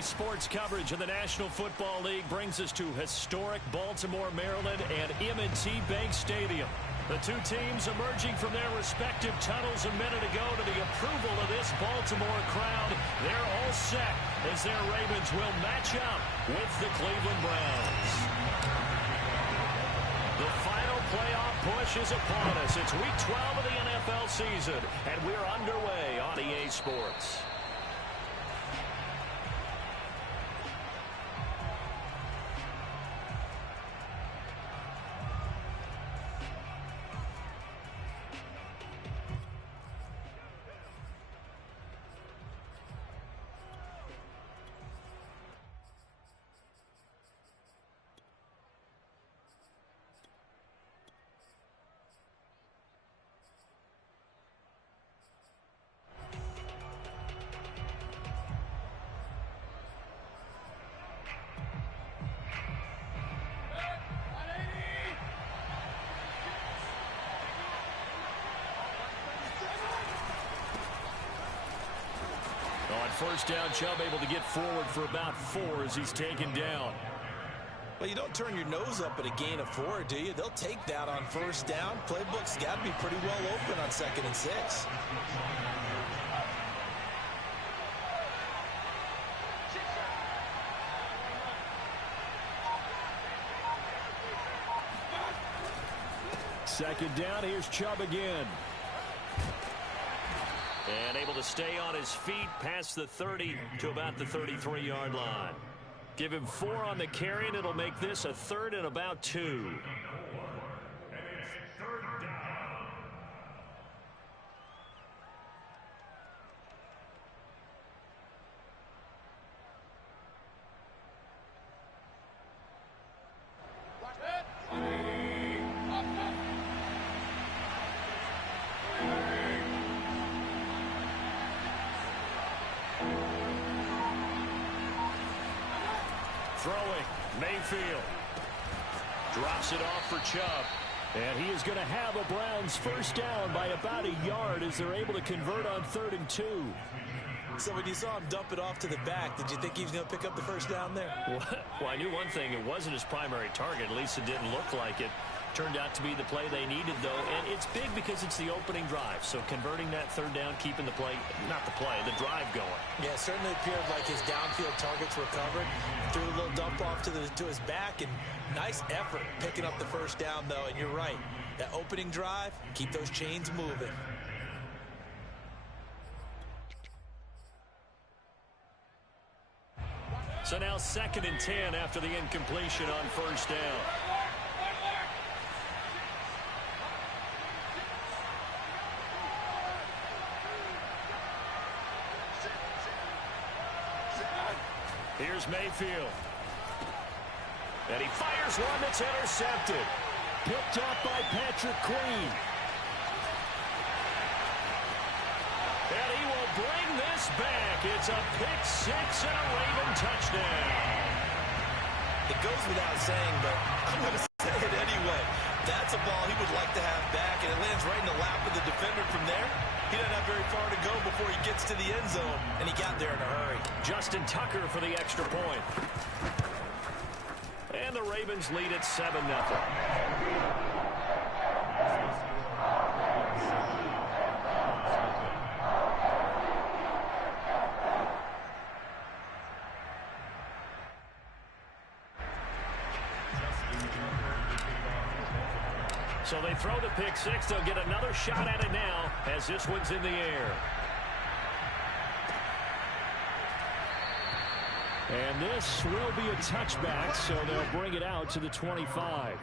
Daily sports coverage of the National Football League brings us to historic Baltimore, Maryland, and M&T Bank Stadium. The two teams emerging from their respective tunnels a minute ago to the approval of this Baltimore crowd. They're all set as their Ravens will match up with the Cleveland Browns. The final playoff push is upon us. It's week 12 of the NFL season, and we're underway on EA Sports. First down, Chubb able to get forward for about 4 as he's taken down. Well, you don't turn your nose up at a gain of 4, do you? They'll take that on first down. Playbook's got to be pretty well open on 2nd and 6. Second down, here's Chubb again. And able to stay on his feet past the 30 to about the 33-yard line. Give him 4 on the carry, and it'll make this a 3rd and about 2. Throwing, Mayfield. Drops it off for Chubb. And he is going to have a Browns first down by about a yard as they're able to convert on 3rd and 2. So when you saw him dump it off to the back, did you think he was going to pick up the first down there? Well, I knew one thing. It wasn't his primary target. At least it didn't look like it. Turned out to be the play they needed, though. And it's big because it's the opening drive. So converting that 3rd down, keeping the play, not the play, the drive going. Yeah, it certainly appeared like his downfield targets were covered. Threw a little dump off to his back, and nice effort picking up the first down, though. And you're right. That opening drive, keep those chains moving. So now 2nd and 10 after the incompletion on first down. Here's Mayfield. And he fires one that's intercepted. Picked up by Patrick Queen. And he will bring this back. It's a pick 6 and a Raven touchdown. It goes without saying, but I'm going to say it anyway. That's a ball he would like to have back, and it lands right in the lap of the defender from there. He doesn't have very far to go before he gets to the end zone, and he got there in a hurry. Justin Tucker for the extra point. And the Ravens lead at 7-0. So they throw the pick 6. They'll get another shot at it now as this one's in the air. And this will be a touchback, so they'll bring it out to the 25.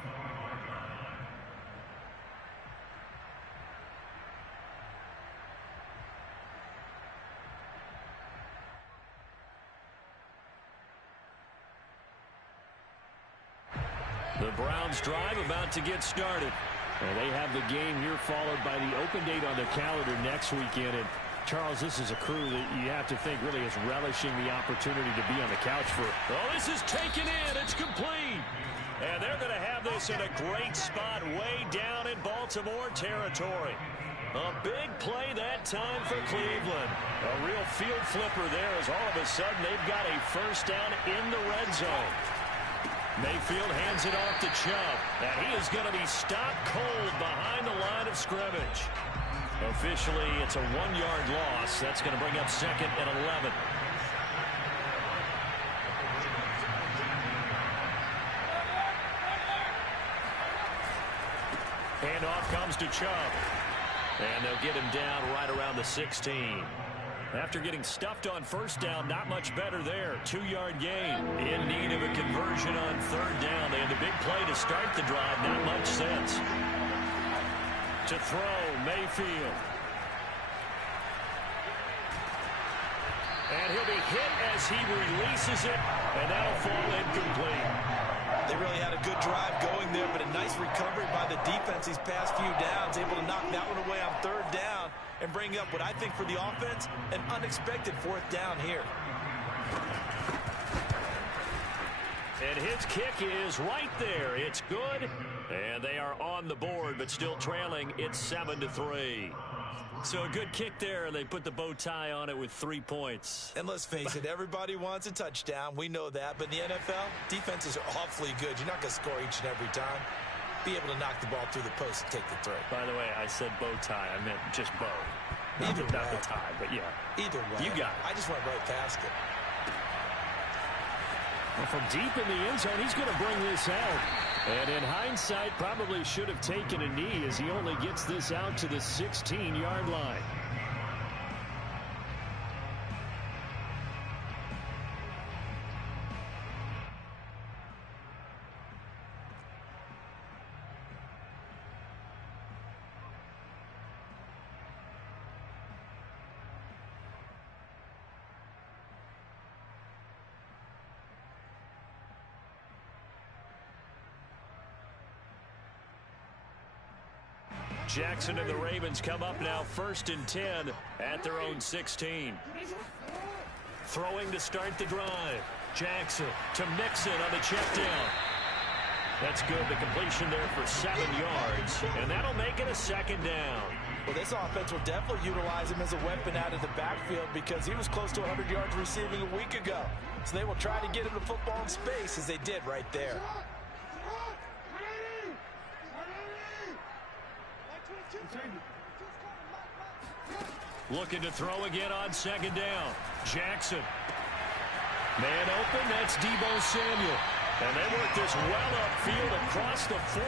The Browns drive about to get started. And they have the game here followed by the open date on the calendar next weekend. And Charles, this is a crew that you have to think really is relishing the opportunity to be on the couch for. Oh, this is taken in. It's complete. And they're going to have this in a great spot way down in Baltimore territory. A big play that time for Cleveland. A real field flipper there as all of a sudden they've got a first down in the red zone. Mayfield hands it off to Chubb, and he is going to be stopped cold behind the line of scrimmage. Officially, it's a 1-yard loss. That's going to bring up 2nd and 11. Handoff comes to Chubb. And they'll get him down right around the 16. After getting stuffed on first down, not much better there. 2-yard gain. In need of a conversion on 3rd down. They had the big play to start the drive. Not much sense. To throw, Mayfield. And he'll be hit as he releases it. And that'll fall incomplete. They really had a good drive going there, but a nice recovery by the defense these past few downs, able to knock that one away on 3rd down and bring up what I think for the offense, an unexpected 4th down here. And his kick is right there. It's good, and they are on the board, but still trailing. It's 7-3. So a good kick there, and they put the bow tie on it with 3 points. And let's face it, everybody wants a touchdown. We know that. But in the NFL, defenses are awfully good. You're not going to score each and every time. Be able to knock the ball through the post and take the throw. By the way, I said bow tie. I meant just bow. Not the tie, but yeah. Either way. You got it. I just went right past it. Well, from deep in the end zone, he's going to bring this out. And in hindsight, probably should have taken a knee as he only gets this out to the 16-yard line. Jackson and the Ravens come up now 1st and 10 at their own 16. Throwing to start the drive. Jackson to Mixon on the check down. That's good. The completion there for 7 yards. And that'll make it a 2nd down. Well, this offense will definitely utilize him as a weapon out of the backfield because he was close to 100 yards receiving a week ago. So they will try to get him the football in space as they did right there. Looking to throw again on 2nd down. Jackson. Man open, that's Deebo Samuel. And they work this well upfield across the 45.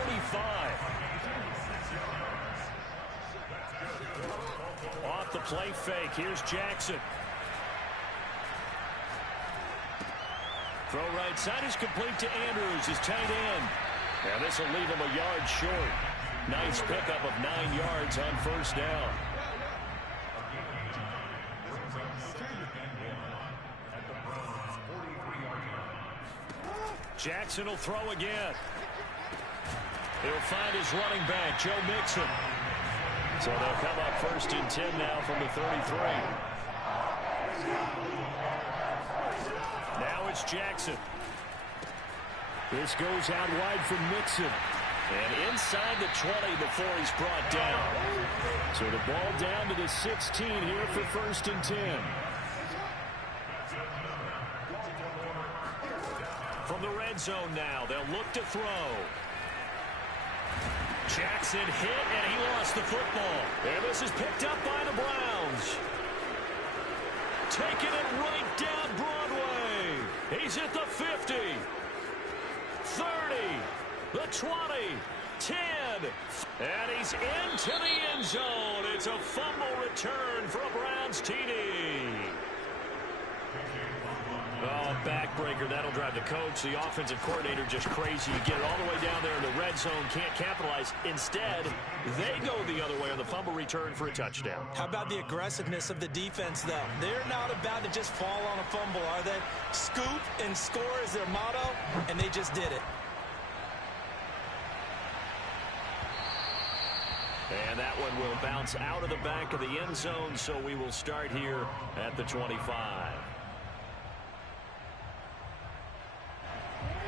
Off the play fake, here's Jackson. Throw right side is complete to Andrews, his tight end. And this will leave him a yard short. Nice pickup of 9 yards on 1st down. Jackson will throw again. He'll find his running back, Joe Mixon. So they'll come up 1st and 10 now from the 33. Now it's Jackson. This goes out wide from Mixon. And inside the 20 before he's brought down. So the ball down to the 16 here for 1st and 10. From the red zone now, they'll look to throw. Jackson hit, and he lost the football. And this is picked up by the Browns. Taking it right down Broadway. He's at the 50. 30. The 20, 10, and he's into the end zone. It's a fumble return for a Browns TD. Oh, backbreaker. That'll drive the coach, the offensive coordinator, just crazy. You get it all the way down there in the red zone, can't capitalize. Instead, they go the other way on the fumble return for a touchdown. How about the aggressiveness of the defense, though? They're not about to just fall on a fumble, are they? Scoop and score is their motto, and they just did it. And that one will bounce out of the back of the end zone, so we will start here at the 25.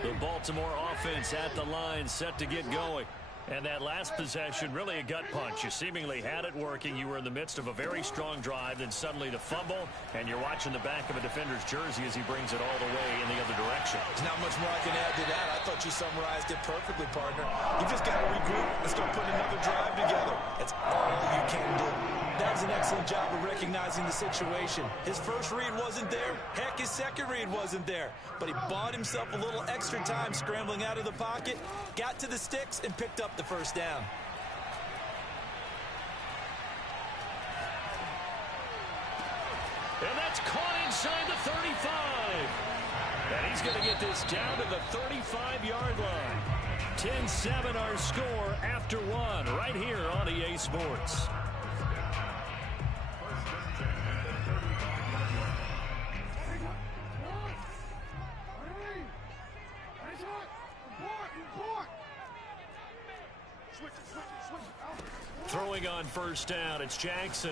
The Baltimore offense at the line, set to get going. And that last possession, really a gut punch. You seemingly had it working. You were in the midst of a very strong drive, then suddenly the fumble, and you're watching the back of a defender's jersey as he brings it all the way in the other direction. There's not much more I can add to that. I thought you summarized it perfectly, partner. You just got to regroup and start putting another drive together. That's all you can do. That was an excellent job of recognizing the situation. His first read wasn't there. Heck, his second read wasn't there. But he bought himself a little extra time scrambling out of the pocket, got to the sticks, and picked up the first down. And that's caught inside the 35. And he's going to get this down to the 35-yard line. 10-7 our score after one right here on EA Sports. Throwing on first down, it's Jackson.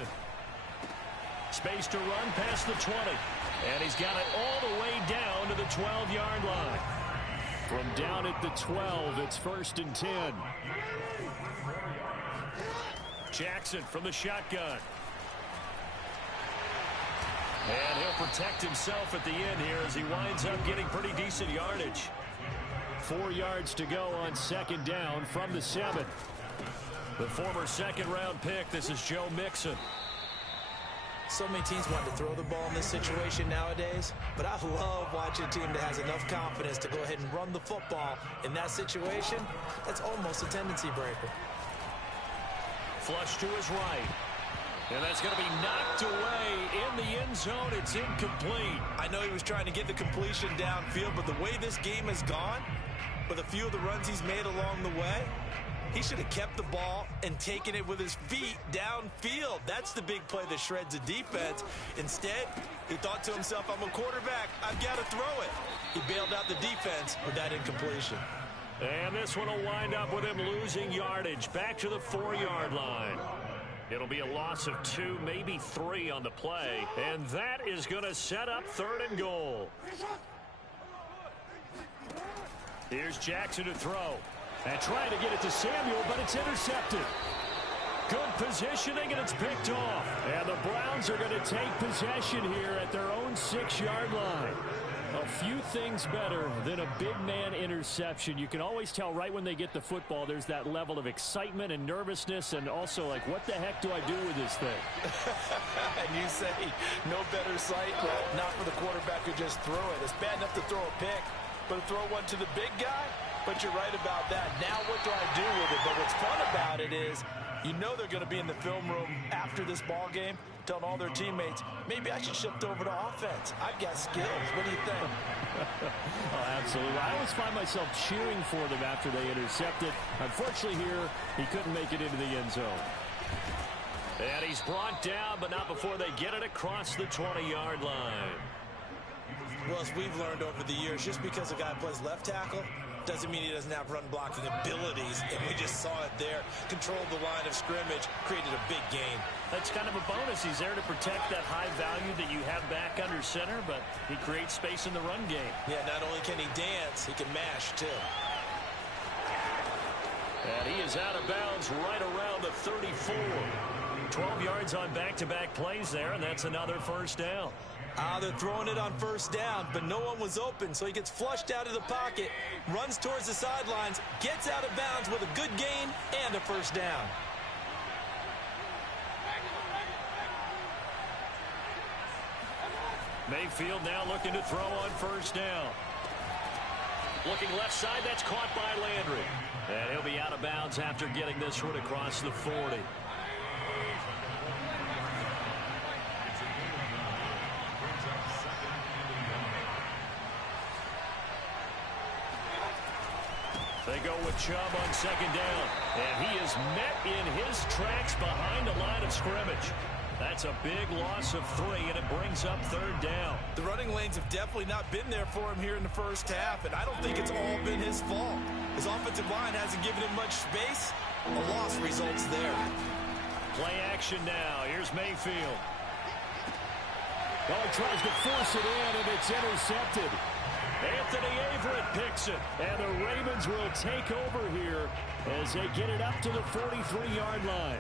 Space to run past the 20. And he's got it all the way down to the 12-yard line. From down at the 12, it's 1st and 10. Jackson from the shotgun. And he'll protect himself at the end here as he winds up getting pretty decent yardage. 4 yards to go on 2nd down from the 7. The former second-round pick, this is Joe Mixon. So many teams want to throw the ball in this situation nowadays, but I love watching a team that has enough confidence to go ahead and run the football. In that situation, that's almost a tendency breaker. Flush to his right. And that's going to be knocked away in the end zone. It's incomplete. I know he was trying to get the completion downfield, but the way this game has gone, with a few of the runs he's made along the way, he should have kept the ball and taken it with his feet downfield. That's the big play that shreds a defense. Instead, he thought to himself, I'm a quarterback. I've got to throw it. He bailed out the defense with that incompletion. And this one will wind up with him losing yardage back to the 4-yard line. It'll be a loss of 2, maybe 3 on the play. And that is going to set up 3rd and goal. Here's Jackson to throw. And trying to get it to Samuel, but it's intercepted. Good positioning, and it's picked off. And the Browns are going to take possession here at their own 6-yard line. A few things better than a big man interception. You can always tell right when they get the football, there's that level of excitement and nervousness, and also like, what the heck do I do with this thing? And you say, no better sight? Well, not for the quarterback who just threw it. It's bad enough to throw a pick, but to throw one to the big guy? But you're right about that. Now what do I do with it? But what's fun about it is you know they're going to be in the film room after this ball game telling all their teammates, maybe I should shift over to offense. I've got skills. What do you think? Oh, absolutely. I always find myself cheering for them after they intercept it. Unfortunately here, he couldn't make it into the end zone. And he's brought down, but not before they get it across the 20-yard line. Well, as we've learned over the years, just because a guy plays left tackle doesn't mean he doesn't have run-blocking abilities, and we just saw it there. Controlled the line of scrimmage, created a big gain. That's kind of a bonus. He's there to protect that high value that you have back under center, but he creates space in the run game. Yeah, not only can he dance, he can mash, too. And he is out of bounds right around the 34. 12 yards on back-to-back plays there, and that's another 1st down. They're throwing it on 1st down, but no one was open, so he gets flushed out of the pocket, runs towards the sidelines, gets out of bounds with a good gain and a 1st down. Mayfield now looking to throw on 1st down. Looking left side, that's caught by Landry. And he'll be out of bounds after getting this one across the 40. They go with Chubb on 2nd down. And he is met in his tracks behind the line of scrimmage. That's a big loss of 3, and it brings up 3rd down. The running lanes have definitely not been there for him here in the first half, and I don't think it's all been his fault. His offensive line hasn't given him much space. A loss results there. Play action now. Here's Mayfield. Oh, he tries to force it in, and it's intercepted. Anthony Averett picks it, and the Ravens will take over here as they get it up to the 43-yard line.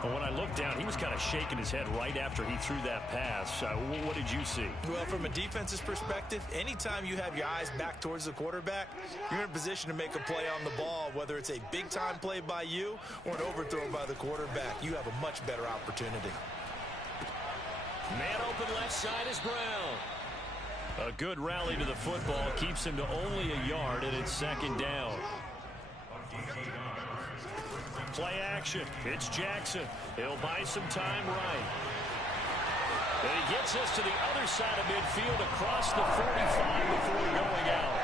But when I looked down, he was kind of shaking his head right after he threw that pass. What did you see? Well, from a defense's perspective, anytime you have your eyes back towards the quarterback, you're in a position to make a play on the ball, whether it's a big-time play by you or an overthrow by the quarterback. You have a much better opportunity. Man open left side is Brown. A good rally to the football keeps him to only a yard, and it's second down. Play action. It's Jackson. He'll buy some time right. And he gets us to the other side of midfield across the 45 before going out.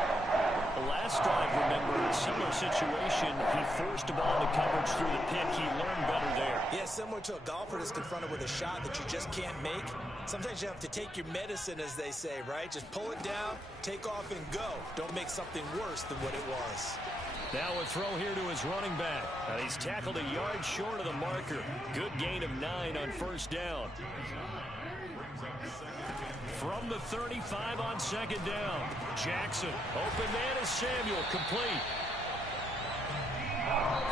The last drive, remember, a similar situation. He forced a ball into coverage through the pick. He learned better there. Yeah, similar to a golfer that's confronted with a shot that you just can't make. Sometimes you have to take your medicine, as they say, right? Just pull it down, take off, and go. Don't make something worse than what it was. Now a throw here to his running back. And he's tackled a yard short of the marker. Good gain of 9 on first down. From the 35 on second down. Jackson. Open man is Samuel. Complete.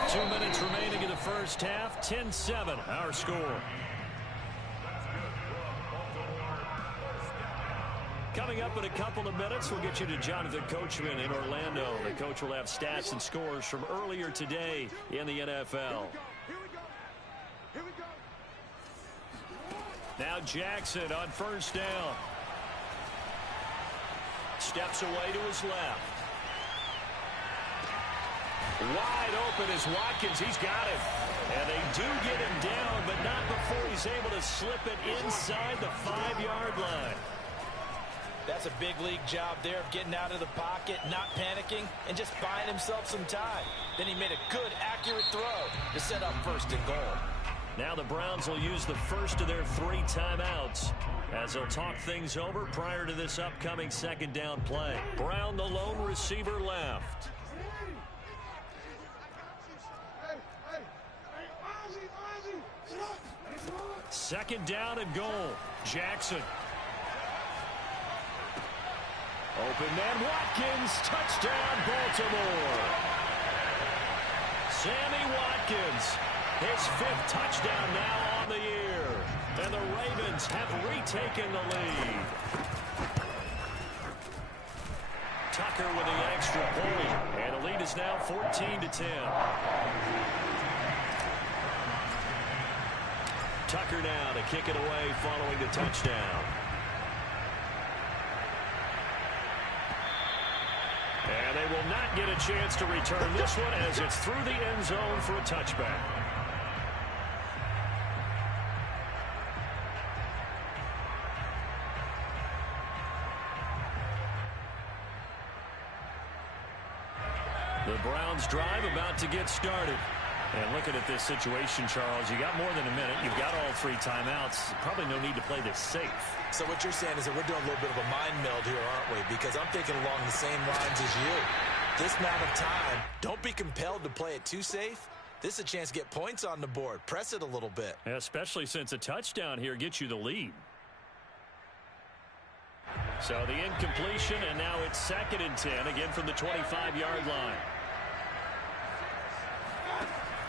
2 minutes remaining in the first half. 10-7 our score. Coming up in a couple of minutes, we'll get you to Jonathan Coachman in Orlando. The coach will have stats and scores from earlier today in the NFL. Now Jackson on first down. Steps away to his left. Wide open is Watkins. He's got it. And they do get him down, but not before he's able to slip it inside the 5-yard line. That's a big league job there of getting out of the pocket, not panicking, and just buying himself some time. Then he made a good, accurate throw to set up first and goal. Now the Browns will use the first of their 3 timeouts as they'll talk things over prior to this upcoming second down play. Brown, the lone receiver, left. Second down and goal. Jackson. Open man, Watkins, touchdown, Baltimore. Sammy Watkins, his 5th touchdown now on the year. And the Ravens have retaken the lead. Tucker with the extra point, and the lead is now 14-10. Tucker now to kick it away following the touchdown. And they will not get a chance to return this one as it's through the end zone for a touchback. The Browns drive about to get started. And looking at this situation, Charles, you got more than a minute. You've got all 3 timeouts. Probably no need to play this safe. So what you're saying is that we're doing a little bit of a mind meld here, aren't we? Because I'm thinking along the same lines as you. This amount of time, don't be compelled to play it too safe. This is a chance to get points on the board. Press it a little bit. Especially since a touchdown here gets you the lead. So the incompletion, and now it's 2nd and 10, again from the 25-yard line.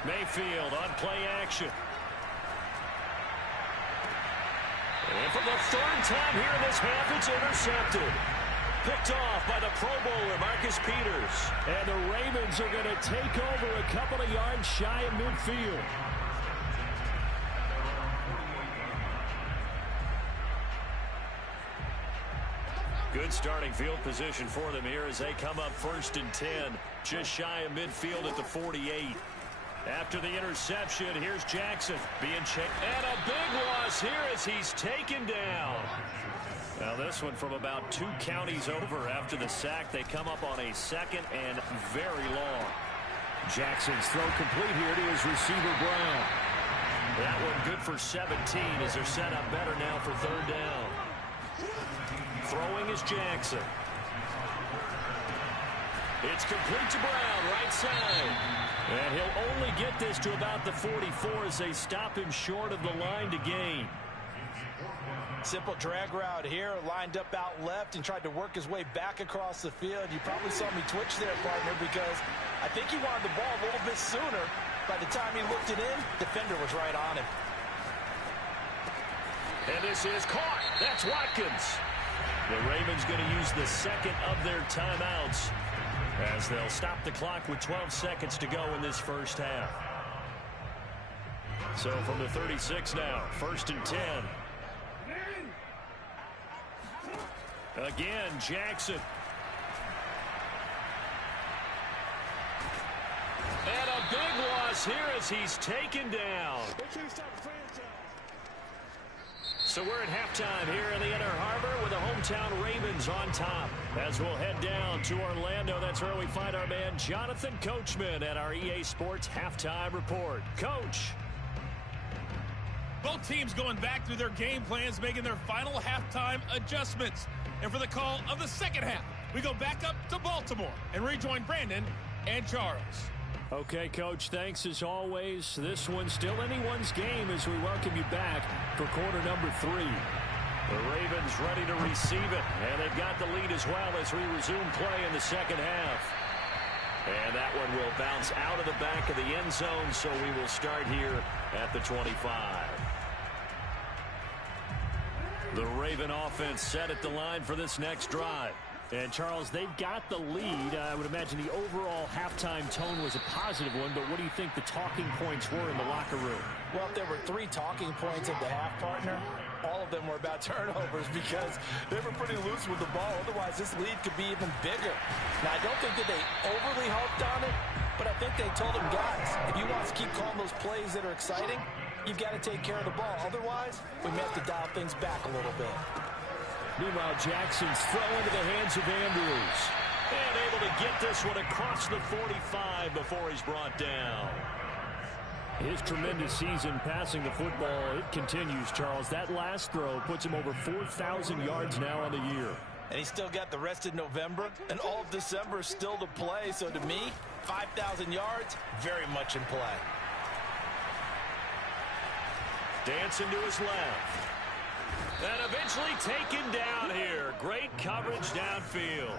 Mayfield on play action. And for the 3rd time here in this half, it's intercepted. Picked off by the Pro Bowler, Marcus Peters. And the Ravens are going to take over a couple of yards shy of midfield. Good starting field position for them here as they come up 1st and 10. Just shy of midfield at the 48. After the interception, here's Jackson being checked. And a big loss here as he's taken down. Now this one from about 2 counties over after the sack. They come up on a 2nd and very long. Jackson's throw complete here to his receiver, Brown. That one good for 17 as they're set up better now for 3rd down. Throwing is Jackson. It's complete to Brown, right side. And he'll only get this to about the 44 as they stop him short of the line to gain. Simple drag route here, lined up out left and tried to work his way back across the field. You probably saw me twitch there, partner, because I think he wanted the ball a little bit sooner. By the time he looked it in, defender was right on him. And this is caught. That's Watkins. The Ravens going to use the second of their timeouts as they'll stop the clock with 12 seconds to go in this first half. So from the 36 now, 1st and 10. Again, Jackson. And a big loss here as he's taken down. So we're at halftime here in the Inner Harbor with the hometown Ravens on top. As we'll head down to Orlando, that's where we find our man Jonathan Coachman at our EA Sports Halftime Report. Coach. Both teams going back through their game plans, making their final halftime adjustments. And for the call of the second half, we go back up to Baltimore and rejoin Brandon and Charles. Okay, Coach, thanks as always. This one's still anyone's game as we welcome you back for quarter number 3. The Ravens ready to receive it, and they've got the lead as well as we resume play in the second half. And that one will bounce out of the back of the end zone, so we will start here at the 25. The Raven offense set at the line for this next drive. And, Charles, they've got the lead. I would imagine the overall halftime tone was a positive one, but what do you think the talking points were in the locker room? Well, if there were 3 talking points at the half, partner, all of them were about turnovers because they were pretty loose with the ball. Otherwise, this lead could be even bigger. Now, I don't think that they overly harped on it, but I think they told them, guys, if you want to keep calling those plays that are exciting, you've got to take care of the ball. Otherwise, we may have to dial things back a little bit. Meanwhile, Jackson's throw into the hands of Andrews. And able to get this one across the 45 before he's brought down. His tremendous season passing the football, it continues, Charles. That last throw puts him over 4,000 yards now on the year. And he's still got the rest of November and all of December still to play. So to me, 5,000 yards, very much in play. Dancing to his left. And eventually taken down here. Great coverage downfield.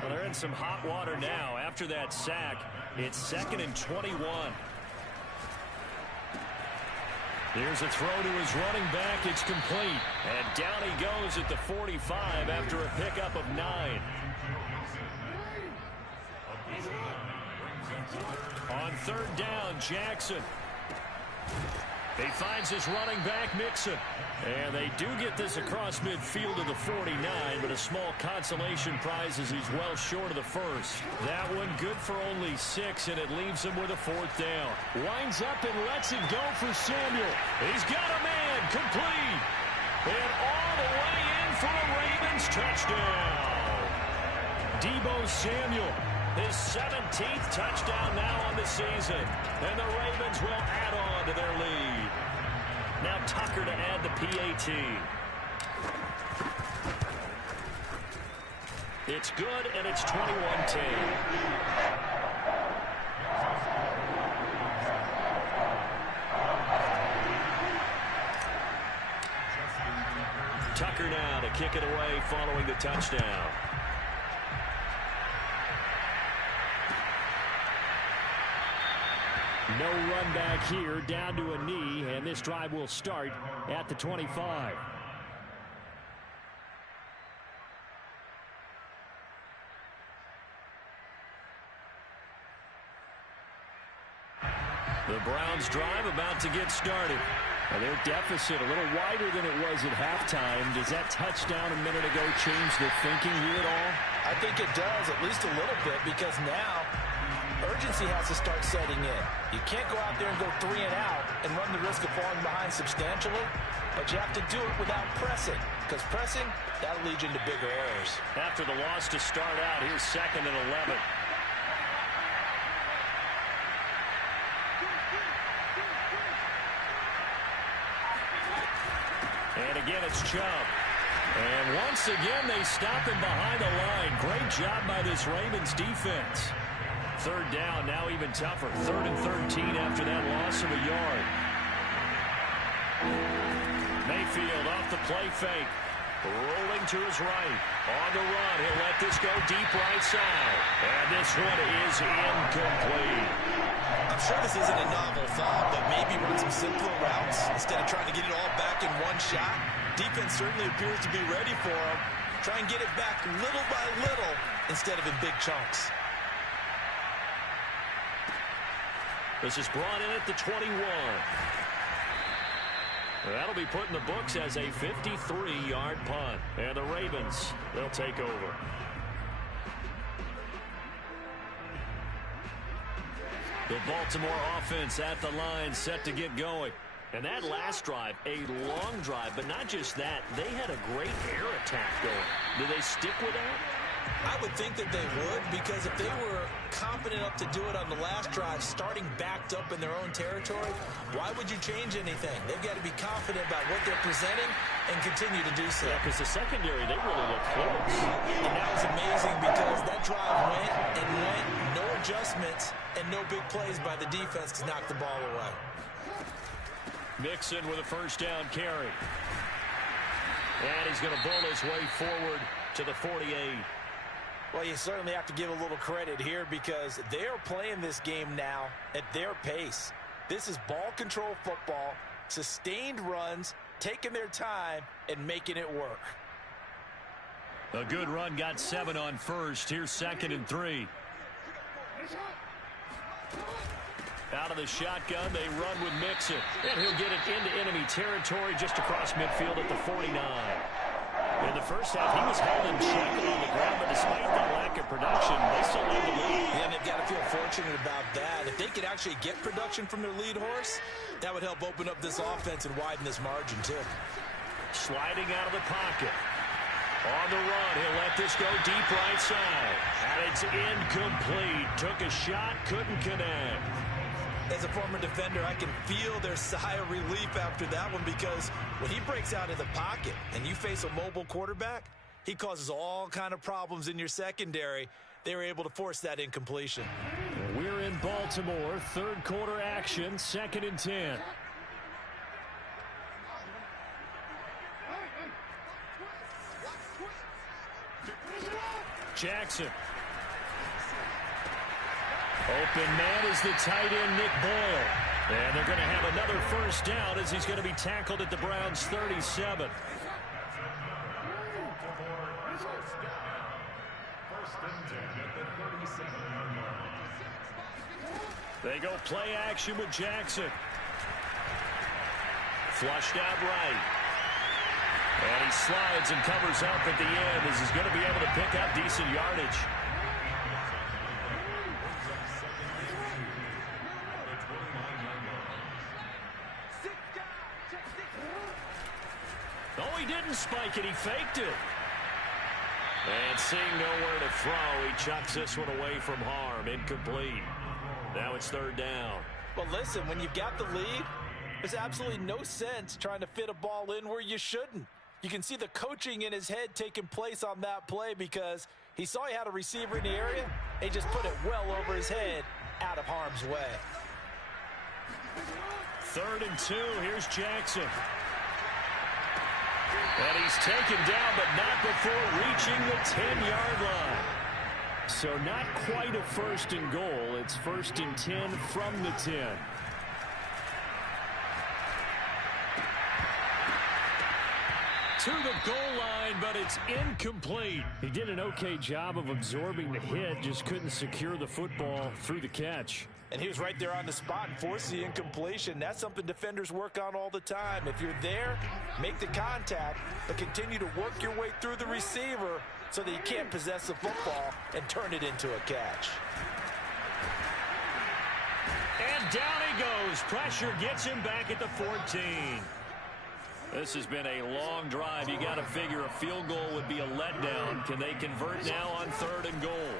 Well, they're in some hot water now. After that sack, it's 2nd and 21. Here's a throw to his running back. It's complete. And down he goes at the 45 after a pickup of 9. On 3rd down, Jackson. He finds his running back, Mixon. And they do get this across midfield to the 49, but a small consolation prize as he's well short of the first. That one good for only 6, and it leaves him with a 4th down. Winds up and lets it go for Samuel. He's got a man, complete. And all the way in for a Ravens touchdown. Deebo Samuel, his 17th touchdown now on the season. And the Ravens will add on to their lead. Now Tucker to add the PAT. It's good, and it's 21-10. Tucker now to kick it away following the touchdown. No run back here, down to a knee, and this drive will start at the 25. The Browns drive about to get started. Now their deficit a little wider than it was at halftime. Does that touchdown a minute ago change the thinking here at all? I think it does, at least a little bit, because now urgency has to start setting in. You can't go out there and go 3 and out and run the risk of falling behind substantially, but you have to do it without pressing, because pressing, that'll lead you into bigger errors. After the loss to start out, here's 2nd and 11. And again, it's Chubb. And once again, they stop him behind the line. Great job by this Ravens defense. 3rd down, now even tougher. 3rd and 13 after that loss of a yard. Mayfield off the play fake. Rolling to his right. On the run. He'll let this go deep right side. And this one is incomplete. I'm sure this isn't a novel thought, but maybe run some simpler routes instead of trying to get it all back in one shot. Defense certainly appears to be ready for him. Try and get it back little by little instead of in big chunks. This is brought in at the 21. That'll be put in the books as a 53-yard punt. And the Ravens, they'll take over. The Baltimore offense at the line, set to get going. And that last drive, a long drive, but not just that. They had a great air attack going. Do they stick with that? I would think that they would, because if they were confident enough to do it on the last drive, starting backed up in their own territory, why would you change anything? They've got to be confident about what they're presenting and continue to do so. Yeah, because the secondary, they really look close. And that was amazing because that drive went and went, no adjustments, and no big plays by the defense to knock the ball away. Mixon with a first down carry. And he's going to bull his way forward to the 48. Well, you certainly have to give a little credit here because they are playing this game now at their pace. This is ball control football, sustained runs, taking their time, and making it work. A good run, got 7 on first. Here's 2nd and 3. Out of the shotgun, they run with Mixon. And he'll get it into enemy territory just across midfield at the 49. In the first half, he was held in check on the ground, but despite that lack of production, they still lead the lead. Yeah, and they've got to feel fortunate about that. If they could actually get production from their lead horse, that would help open up this offense and widen this margin, too. Sliding out of the pocket. On the run, he'll let this go deep right side. And it's incomplete. Took a shot, couldn't connect. As a former defender, I can feel their sigh of relief after that one because when he breaks out of the pocket and you face a mobile quarterback, he causes all kind of problems in your secondary. They were able to force that incompletion. We're in Baltimore, third quarter action, 2nd and 10. Jackson. Open man is the tight end, Nick Boyle. And they're going to have another first down as he's going to be tackled at the Browns' 37. They go play action with Jackson. Flushed out right. And he slides and covers up at the end as he's going to be able to pick up decent yardage. Oh, he didn't spike it. He faked it. And seeing nowhere to throw, he chucks this one away from harm. Incomplete. Now it's 3rd down. Well, listen, when you've got the lead, there's absolutely no sense trying to fit a ball in where you shouldn't. You can see the coaching in his head taking place on that play because he saw he had a receiver in the area. He just put it well over his head out of harm's way. 3rd and 2. Here's Jackson. And he's taken down, but not before reaching the 10-yard line. So not quite a 1st and goal. It's 1st and 10 from the 10. To the goal line, but it's incomplete. He did an okay job of absorbing the hit, just couldn't secure the football through the catch. And he was right there on the spot and forced the incompletion. That's something defenders work on all the time. If you're there, make the contact, but continue to work your way through the receiver so that you can't possess the football and turn it into a catch. And down he goes. Pressure gets him back at the 14. This has been a long drive. You got to figure a field goal would be a letdown. Can they convert now on 3rd and goal?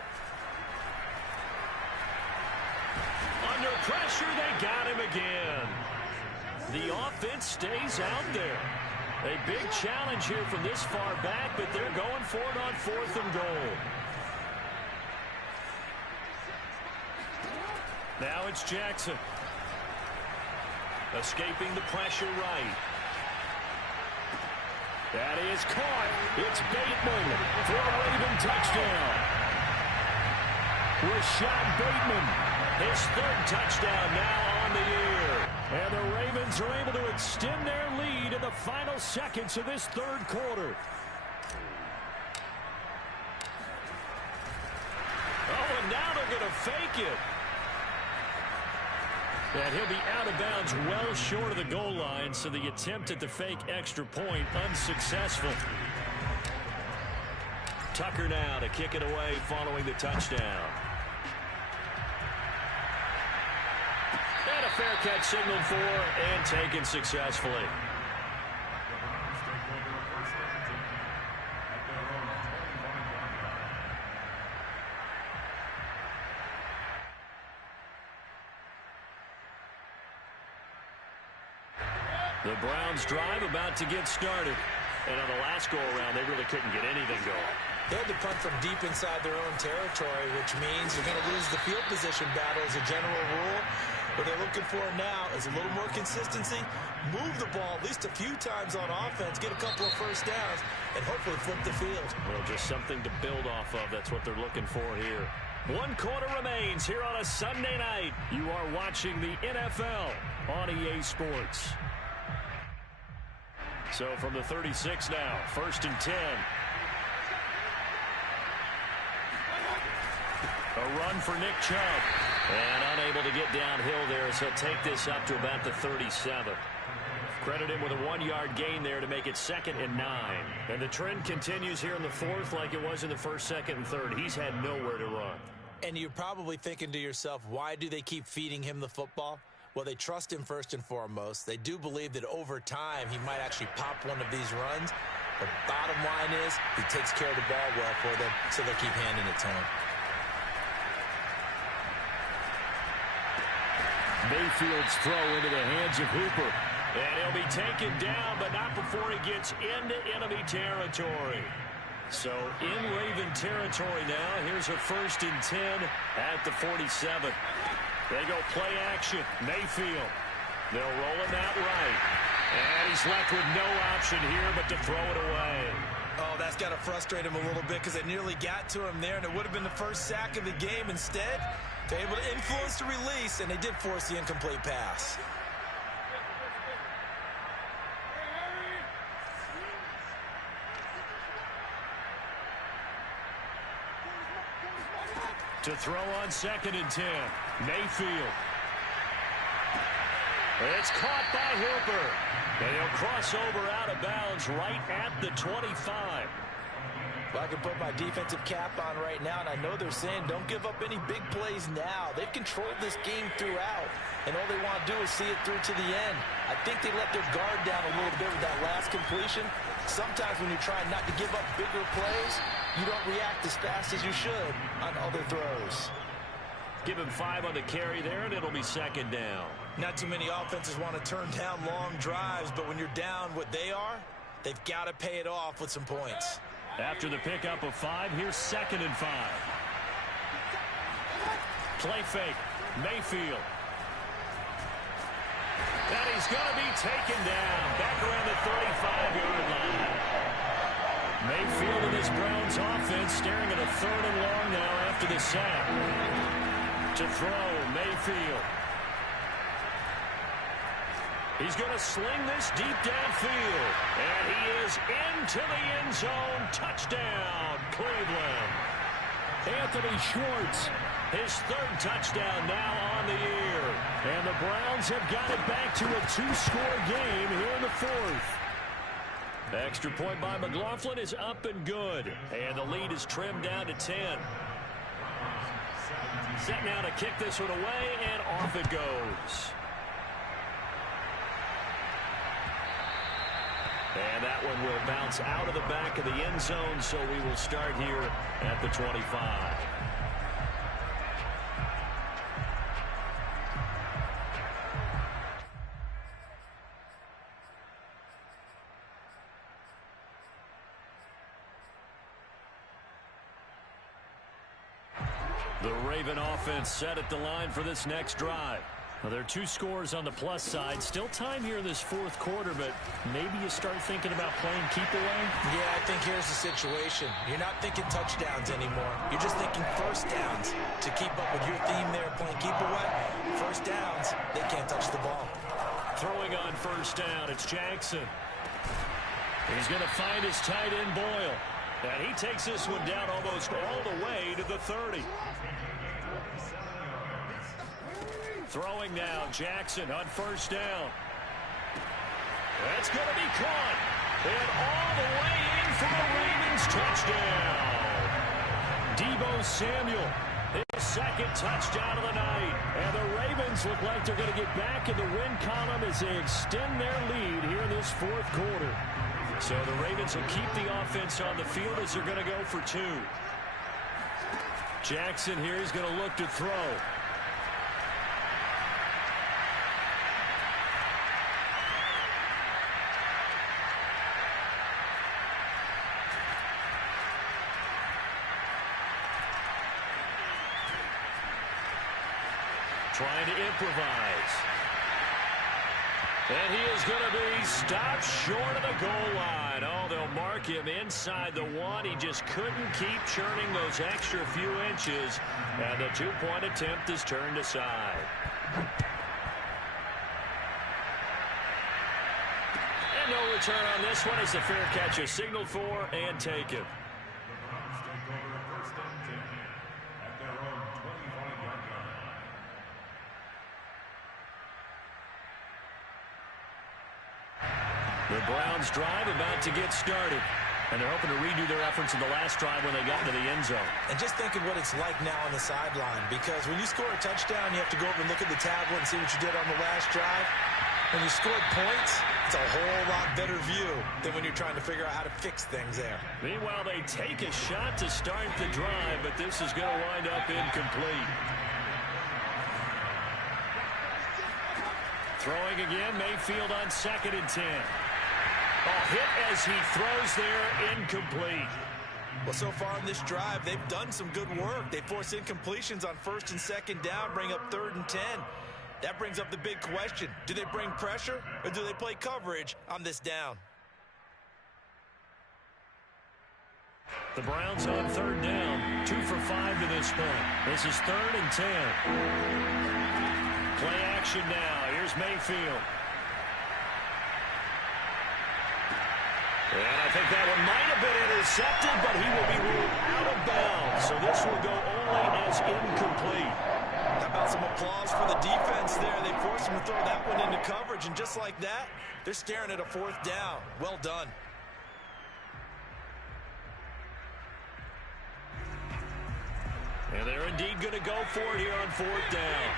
Under pressure, they got him again. The offense stays out there. A big challenge here from this far back, but they're going for it on 4th and goal. Now it's Jackson. Escaping the pressure right. That is caught. It's Bateman for a Raven touchdown. Rashad Bateman, his third touchdown now on the year. And the Ravens are able to extend their lead in the final seconds of this third quarter. Oh, and now they're going to fake it. And he'll be out of bounds well short of the goal line, so the attempt at the fake extra point unsuccessful. Tucker now to kick it away following the touchdown. And a fair catch signaled for and taken successfully. The Browns drive about to get started. And on the last go-around, they really couldn't get anything going. They had to punt from deep inside their own territory, which means you're going to lose the field position battle as a general rule. What they're looking for now is a little more consistency, move the ball at least a few times on offense, get a couple of first downs, and hopefully flip the field. Well, just something to build off of. That's what they're looking for here. One quarter remains here on a Sunday night. You are watching the NFL on EA Sports. So from the 36 now, 1st and 10. A run for Nick Chubb. And unable to get downhill there as he'll take this up to about the 37. Credit him with a 1-yard gain there to make it 2nd and 9. And the trend continues here in the 4th like it was in the 1st, 2nd, and 3rd. He's had nowhere to run. And you're probably thinking to yourself, why do they keep feeding him the football? Well, they trust him first and foremost. They do believe that over time he might actually pop one of these runs. The bottom line is he takes care of the ball well for them, so they'll keep handing it to him. Mayfield's throw into the hands of Hooper. And he'll be taken down, but not before he gets into enemy territory. So in Raven territory now. Here's a 1st and 10 at the 47. They go play action. Mayfield. They'll roll him out right. And he's left with no option here but to throw it away. Oh, that's got to frustrate him a little bit because they nearly got to him there, and it would have been the first sack of the game. Instead, they're able to influence the release, and they did force the incomplete pass. To throw on 2nd and 10. Mayfield. It's caught by Hooper. And he'll cross over out of bounds right at the 25. Well, I can put my defensive cap on right now, and I know they're saying don't give up any big plays now. They've controlled this game throughout, and all they want to do is see it through to the end. I think they let their guard down a little bit with that last completion. Sometimes when you're trying not to give up bigger plays, you don't react as fast as you should on other throws. Give him 5 on the carry there, and it'll be 2nd down. Not too many offenses want to turn down long drives, but when you're down what they are, they've got to pay it off with some points. After the pickup of 5, here's 2nd and 5. Play fake. Mayfield. And he's going to be taken down back around the 35-yard line. Mayfield and his Browns offense staring at a 3rd and long now after the sack. To throw, Mayfield. He's going to sling this deep downfield. And he is into the end zone. Touchdown, Cleveland. Anthony Schwartz, his 3rd touchdown now on the year. And the Browns have got it back to a 2-score game here in the 4th. The extra point by McLaughlin is up and good. And the lead is trimmed down to 10. Set now to kick this one away, and off it goes. And that one will bounce out of the back of the end zone, so we will start here at the 25. The Raven offense set at the line for this next drive. Well, there are 2 scores on the plus side. Still time here in this fourth quarter, but maybe you start thinking about playing keep away? Yeah, I think here's the situation. You're not thinking touchdowns anymore. You're just thinking first downs. To keep up with your theme there, playing keep away, first downs, they can't touch the ball. Throwing on first down, it's Jackson. He's going to find his tight end, Boyle. And he takes this one down almost all the way to the 30. Throwing now, Jackson on first down. That's going to be caught. And all the way in for the Ravens touchdown. Deebo Samuel, his second touchdown of the night. And the Ravens look like they're going to get back in the win column as they extend their lead here in this fourth quarter. So the Ravens will keep the offense on the field as they're going to go for 2. Jackson here is going to look to throw. Trying to improvise. And he is going to be stopped short of the goal line. Oh, they'll mark him inside the 1. He just couldn't keep churning those extra few inches. And the 2-point attempt is turned aside. And no return on this one as the fair catch is signaled for and taken. The Browns drive about to get started. And they're hoping to redo their efforts in the last drive when they got into the end zone. And just think of what it's like now on the sideline. Because when you score a touchdown, you have to go over and look at the tablet and see what you did on the last drive. When you scored points, it's a whole lot better view than when you're trying to figure out how to fix things there. Meanwhile, they take a shot to start the drive, but this is going to wind up incomplete. Throwing again, Mayfield on 2nd and 10. A hit as he throws there, incomplete. Well, so far in this drive, they've done some good work. They force incompletions on 1st and 2nd down, bring up 3rd and 10. That brings up the big question. Do they bring pressure or do they play coverage on this down? The Browns on 3rd down, 2 for 5 to this point. This is 3rd and 10. Play action now. Here's Mayfield. And I think that one might have been intercepted, but he will be ruled out of bounds. So this will go only as incomplete. How about some applause for the defense there? They forced him to throw that one into coverage, and just like that, they're staring at a 4th down. Well done. And they're indeed going to go for it here on 4th down.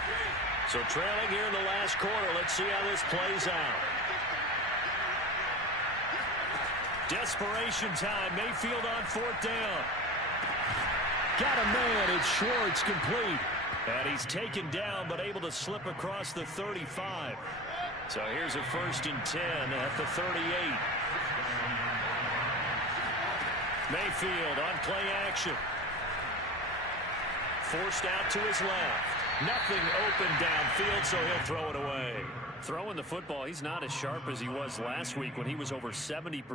So trailing here in the last quarter, let's see how this plays out. Desperation time. Mayfield on 4th down. Got a man. It's Schwartz, complete. And he's taken down, but able to slip across the 35. So here's a 1st and 10 at the 38. Mayfield on play action. Forced out to his left. Nothing open downfield, so he'll throw it away. Throwing the football, he's not as sharp as he was last week when he was over 70%.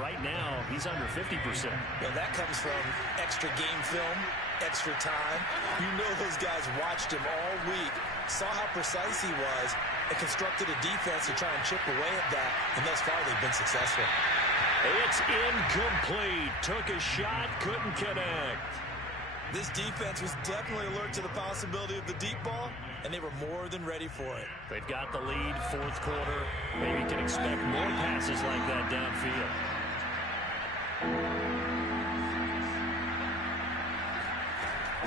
Right now, he's under 50%. Well, that comes from extra game film, extra time. You know those guys watched him all week, saw how precise he was, and constructed a defense to try and chip away at that, and thus far they've been successful. It's incomplete. Took a shot, couldn't connect. This defense was definitely alert to the possibility of the deep ball, and they were more than ready for it. They've got the lead, 4th quarter. Maybe can expect more passes like that downfield.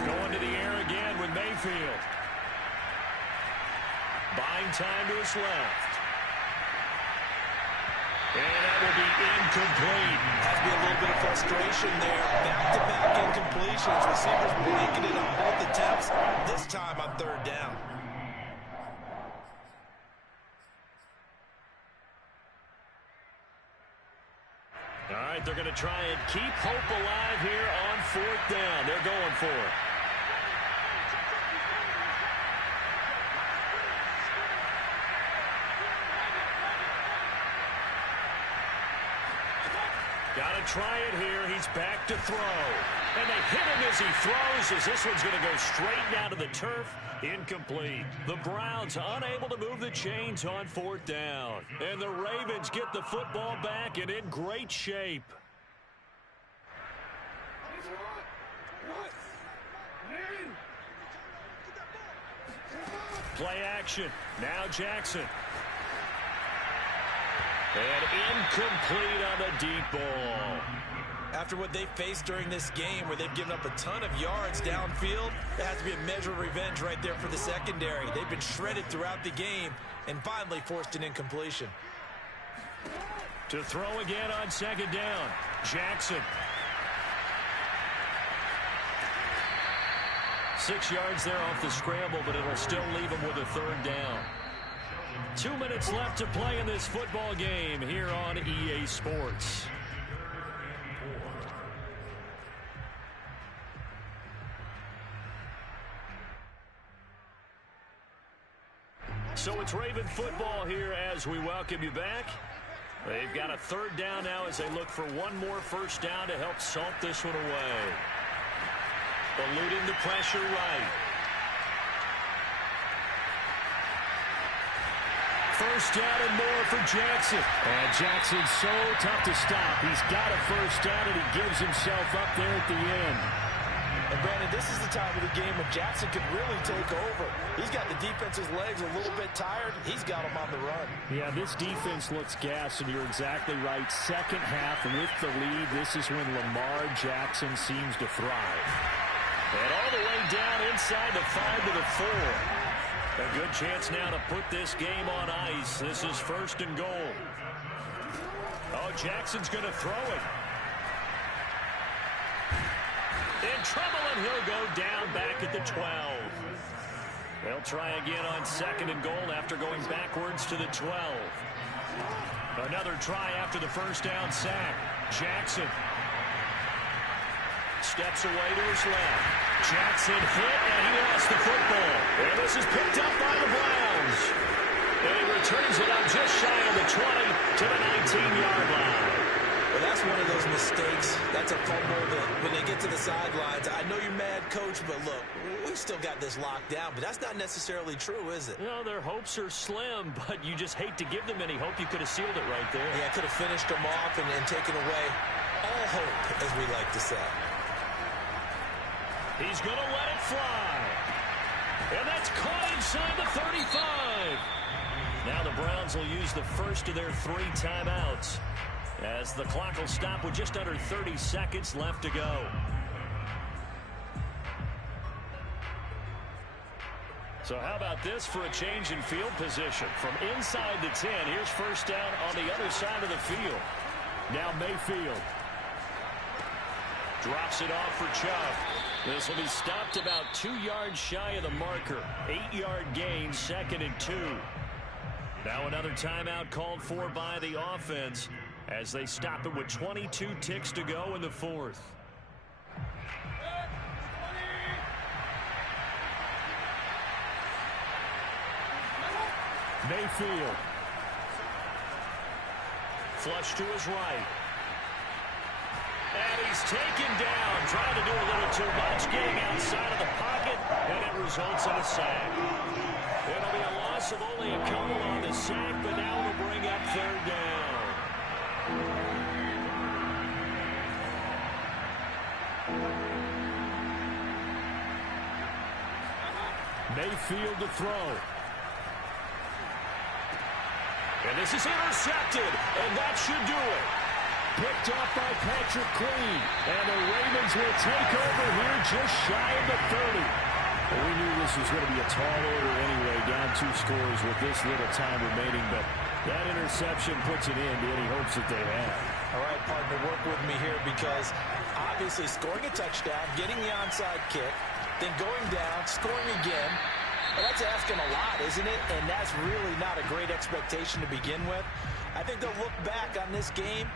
Going to the air again with Mayfield. Buying time to his left. And that will be incomplete. Has to be a little bit of frustration there. Back-to-back incompletions. Receivers blanketed on both attempts, this time on 3rd down. All right, they're going to try and keep hope alive here on 4th down. They're going for it. Got to try it here. He's back to throw. And they hit him as he throws, as this one's going to go straight down to the turf. Incomplete. The Browns unable to move the chains on 4th down. And the Ravens get the football back and in great shape. Play action. Now Jackson. And incomplete on the deep ball. After what they faced during this game where they've given up a ton of yards downfield, there has to be a measure of revenge right there for the secondary. They've been shredded throughout the game and finally forced an incompletion. To throw again on 2nd down. Jackson. 6 yards there off the scramble, but it'll still leave him with a 3rd down. 2 minutes left to play in this football game here on EA Sports. So it's Raven football here as we welcome you back. They've got a 3rd down now as they look for one more 1st down to help salt this one away. Eluding the pressure right. 1st down and more for Jackson. And Jackson's so tough to stop. He's got a 1st down, and he gives himself up there at the end. And Brandon, this is the time of the game when Jackson could really take over. He's got the defense's legs a little bit tired. He's got them on the run. Yeah, this defense looks gassed, and you're exactly right. Second half with the lead, this is when Lamar Jackson seems to thrive. And all the way down inside the 5 to the 4. A good chance now to put this game on ice. This is 1st and goal. Oh, Jackson's going to throw it. In trouble, and he'll go down back at the 12. They'll try again on 2nd and goal after going backwards to the 12. Another try after the 1st down sack. Jackson steps away to his left. Jackson hit, and he lost the football. And this is picked up by the Browns. And he returns it up just shy of the 20 to the 19-yard line. Well, that's one of those mistakes. That's a fumble that when they get to the sidelines, I know you're mad, Coach, but look, we've still got this locked down. But that's not necessarily true, is it? No, their hopes are slim, but you just hate to give them any hope. You could have sealed it right there. Yeah, could have finished them off and taken away all hope, as we like to say. He's going to let it fly. And that's caught inside the 35. Now the Browns will use the first of their 3 timeouts as the clock will stop with just under 30 seconds left to go. So how about this for a change in field position? From inside the 10, here's 1st down on the other side of the field. Now Mayfield drops it off for Chubb. This will be stopped about 2 yards shy of the marker. 8-yard gain, 2nd and 2. Now another timeout called for by the offense as they stop it with 22 ticks to go in the 4th. Mayfield. Flush to his right. And he's taken down, trying to do a little too much, getting outside of the pocket, and it results in a sack. It'll be a loss of only a couple on the sack, but now it'll bring up 3rd down. Mayfield to throw. And this is intercepted, and that should do it. Picked up by Patrick Queen. And the Ravens will take over here just shy of the 30. Well, we knew this was going to be a tall order anyway, down 2 scores with this little time remaining. But that interception puts an end to any hopes that they have. All right, partner, work with me here because obviously scoring a touchdown, getting the onside kick, then going down, scoring again. Well, that's asking a lot, isn't it? And that's really not a great expectation to begin with. I think they'll look back on this game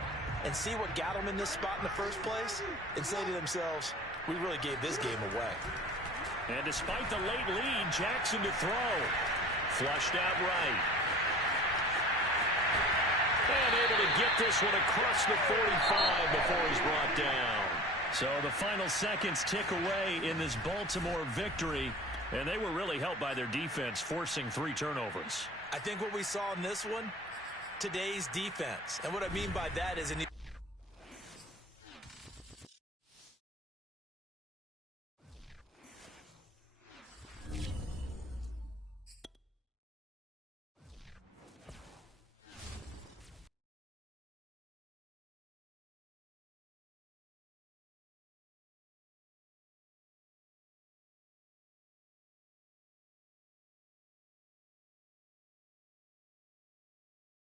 and see what got them in this spot in the first place and say to themselves, we really gave this game away. And despite the late lead, Jackson to throw. Flushed out right. And able to get this one across the 45 before he's brought down. So the final seconds tick away in this Baltimore victory. And they were really helped by their defense, forcing 3 turnovers. I think what we saw in this one, today's defense. And what I mean by that is